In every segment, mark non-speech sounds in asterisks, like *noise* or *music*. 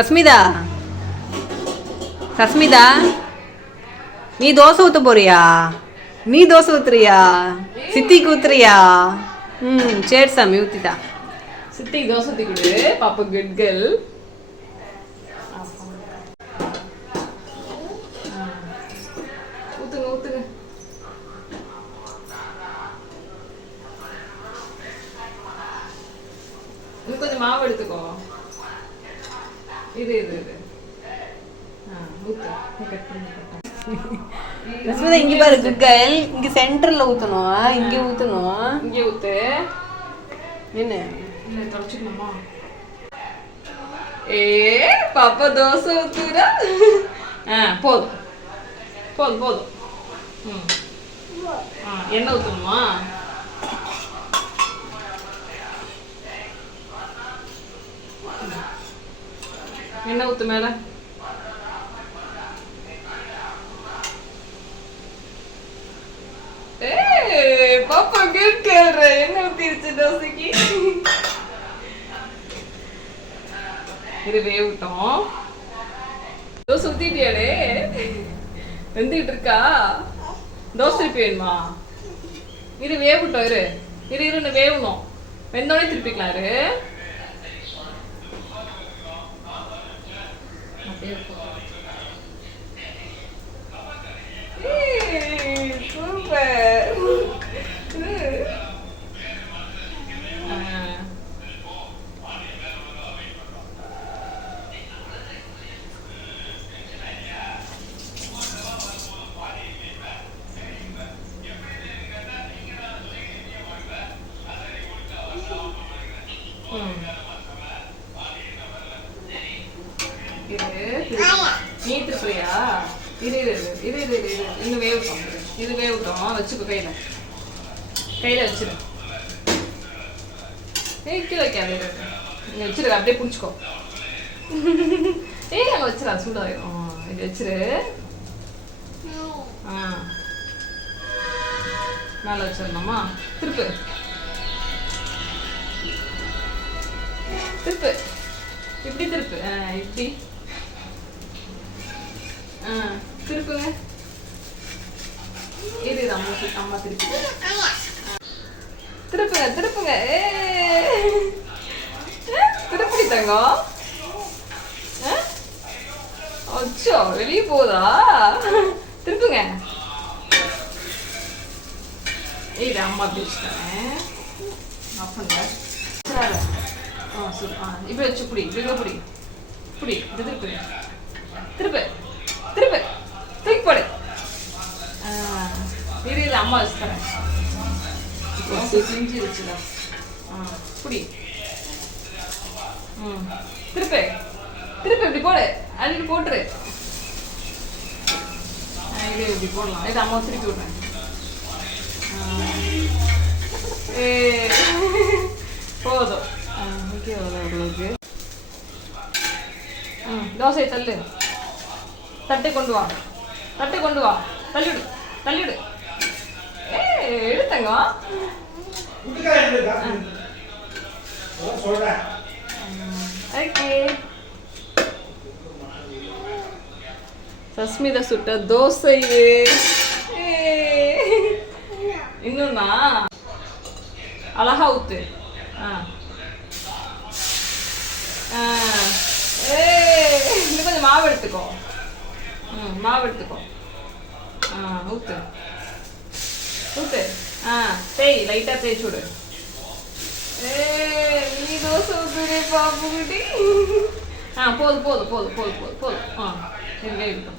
சஸ்மிதா சஸ்மிதா நீ தோசை ஊற்ற போறியா? நீ தோசை ஊத்துறியா? சித்திக்கு ஊத்துறியா? ம் சரி சாமி ஊத்திட்டா. சித்திக்கு தோசை ஊத்தி கொடு பாப்பா குட் கேர்ள் ஊத்துங்க ஊத்துங்க. கொஞ்சம் மாவு எடுத்துக்கோ. இது *laughs* இங்க பாரு குட் கேர்ள் இங்க சென்டர்ல ஊத்தணும் இங்க ஊத்தணும். இங்கே ஊத்து. என்ன இல்லை தொடச்சிக்கலாமா ஏ பாப்பா தோசை ஊத்துறா. ஆ போதும். போதும் போதும். ம். எண்ணெய் ஊற்றணுமா எண்ணெய் ஊத்து மேல? பாப்பா குட் கேர்ள் எண்ணெய் ஊத்திருச்சு தோசைக்கு? இது வேவிட்டோம் தோசை ஊத்திட்டியாடே வெந்துகிட்டு இருக்கா? தோசை திருப்பி வேணுமா? இரு வேகட்டும் இரு. இரு இரு வேகணும். வெந்தோடனே திருப்பிக்கலாம் இரு. அப்படியே போ. ஏய், சூப்பர் இரு. ஆ. ம். இரு, திரு- நீ திருப்பியா இரு இரு இரு இரு இரு இரு இரு இன்னும் வேகட்டும் விட்டோம் இது வேகட்டும் வச்சுக்கோ கையில். கையில் வச்சிரு. ஏய் கீழே வைக்காத இங்கே வச்சிரு அப்படியே பிடிச்சிக்கோ. ஏய் அங்கே வச்சிரு அது சூடாயிரும் இங்க வச்சிரு. ஆ. மேலே வச்சிடணுமா திருப்பு. திருப்பு. இப்படி திருப்பு? இப்படி ஆ திருப்புங்க. இரு, அம்மா அம்மா திருப்பி. திருப்புங்க திருப்புங்க. ஏ. திருப்பி தங்கம்? அச்சோ வெளியே போதா திருப்புங்க. இது அம்மா பிடிச்சிட்டேன் இப்படி வச்சு புடி இப்படி புடி. புடி இது திருப்பு திருப்பு திருப்பு தூக்கி போடு ஆ, இரு இரு அம்மா வச்சு தரேன். தோசை செஞ்சிருச்சுடா. ஆ புடி ம். திருப்பு. திருப்பு இப்படி போடு. அள்ளி போட்டுரு. இது இப்படி போடலாம். இது அம்மா திருப்பி விட்றேன். போதும். ஓகே ஓரளவுக்கு. ம் தோசை தள்ளு. தட்டை கொண்டு வா. தட்டை கொண்டு வா. தள்ளிவிடு. தள்ளிவிடு. சொல்றேன். ஓகே. சஸ்மிதா சுட்ட தோசை இன்னும்னா? அழகா ஊத்து. இன்னும் கொஞ்சம் மாவு எடுத்துக்கோ. ம் மாவு எடுத்துக்கோ. ஊத்து. ஊத்து. ஆ தேய் லைட்டா தேய்ச்சி விடு நீ தோசை ஊத்துறே பாப்பு குட்டி ஆ போதும் போதும் போதும் போதும் போதும் போதும் ஆ இது வேகட்டும்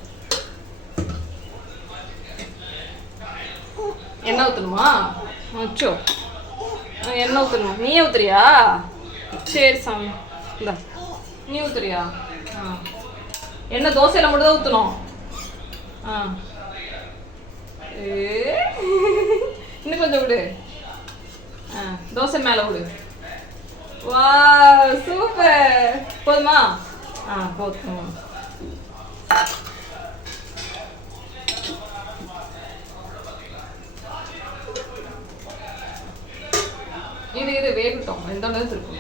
எண்ணெய் ஊற்றணுமா அச்சோ எண்ணெய் ஊற்றணுமா நீ ஊத்துறியா சரி சாமி இந்தா நீ ஊத்துறியா ஆ எண்ணெய் தோசையில் மட்டும் தான் ஊற்றணும் ஆ ஏ கொஞ்சம் விடு. ஆ தோசை மேலே விடு. வா சூப்பர். போதுமா? ஆ போதும். இது இது வேகட்டும். எந்த அளவுக்கு இருக்கும்.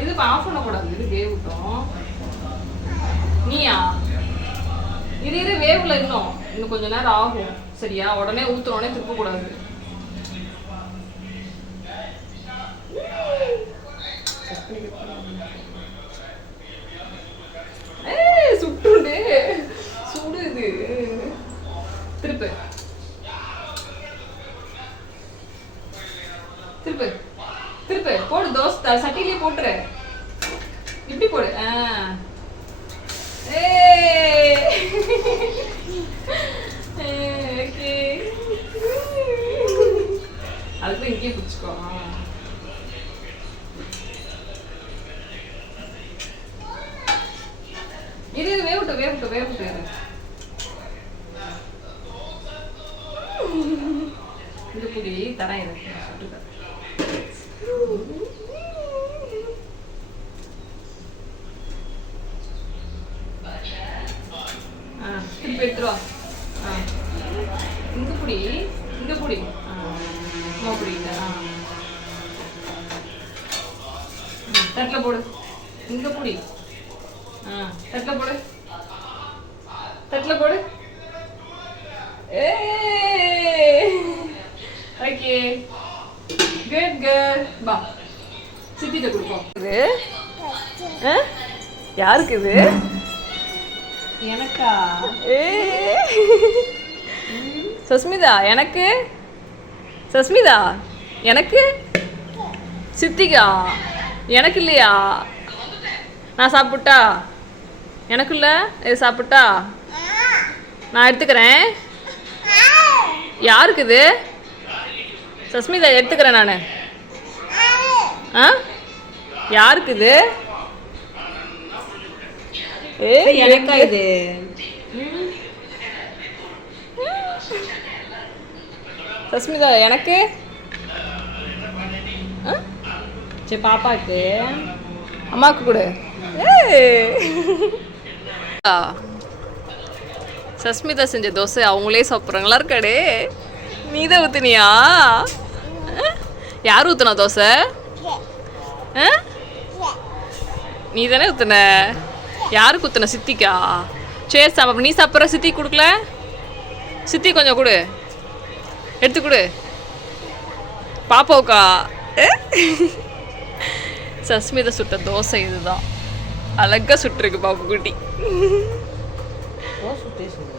இது இப்போ ஆஃப் பண்ணக்கூடாது. இது வேகட்டும். நீயா? இது இரு வேவ்ல இன்னும். இன்னும் கொஞ்ச நேரம் ஆகும். சரியா? உடனே ஊத்துன உடனே திருப்ப கூடாது ஏய், சுட்டுண்டு. சுடுது திருப்பு. திருப்பு. திருப்பு. போடு தோசை த- சட்டியிலே போட்டுரு. இப்படி போடு. ஆ. ஏ ஏய், okay. அதுக்கு இங்கேயே பிடிச்சிக்கோ ஆ. இரு இரு வேவிட்டு வேவிட்டு வேவிட்டு இரு இந்த குடி தரேன் இரு நான் சுட்டுத்தரேன். ஆ, திருப்பி எடுத்துரு வா. ஆ. இங்க புடி இங்க புடி. அம்மா புடிங்க ஆ. தட்டுல போடு. இங்க புடி. ஆ தட்டுல போடு. தட்டுல போடு. ஓகே. குட் குட் பா சித்திட்ட கொடுப்போம். இது? யாருக்கு இது? எனக்கா? ஏய். சஸ்மிதா எனக்கு? சஸ்மிதா எனக்கு? சித்திகா எனக்கு இல்லையா? நான் சாப்பிட்டா? எனக்கு இல்லை இது சாப்பிட்டா? நான் எடுத்துக்கிறேன். யாருக்கு இது? சஸ்மிதா எடுத்துக்கிறேன் நான். ஆ? யாருக்கு இது? எனக்கா இது? சஸ்மிதா எனக்கு? சரி பாப்பாக்கு. அம்மாவுக்கு கொடு. சஸ்மிதா செஞ்ச தோசை அவங்களே சாப்பிட்றாங்களா இருக்காடே நீ தான் ஊத்துனியா? யார் ஊத்துனா தோசை? நீ தானே ஊத்துன? யாருக்கு ஊத்துன? சித்திக்கா. சரி சாப்பிட. நீ சாப்பிட்ற? சித்தி கொடுக்கல? சித்தி கொஞ்சம் கொடு. எடுத்து கொடு. பாப்போக்கா சஸ்மிதா சுட்ட தோசை இதுதான். அழகா சுட்டுருக்கு பாப்பு குட்டி. சுட்டே சொல்லு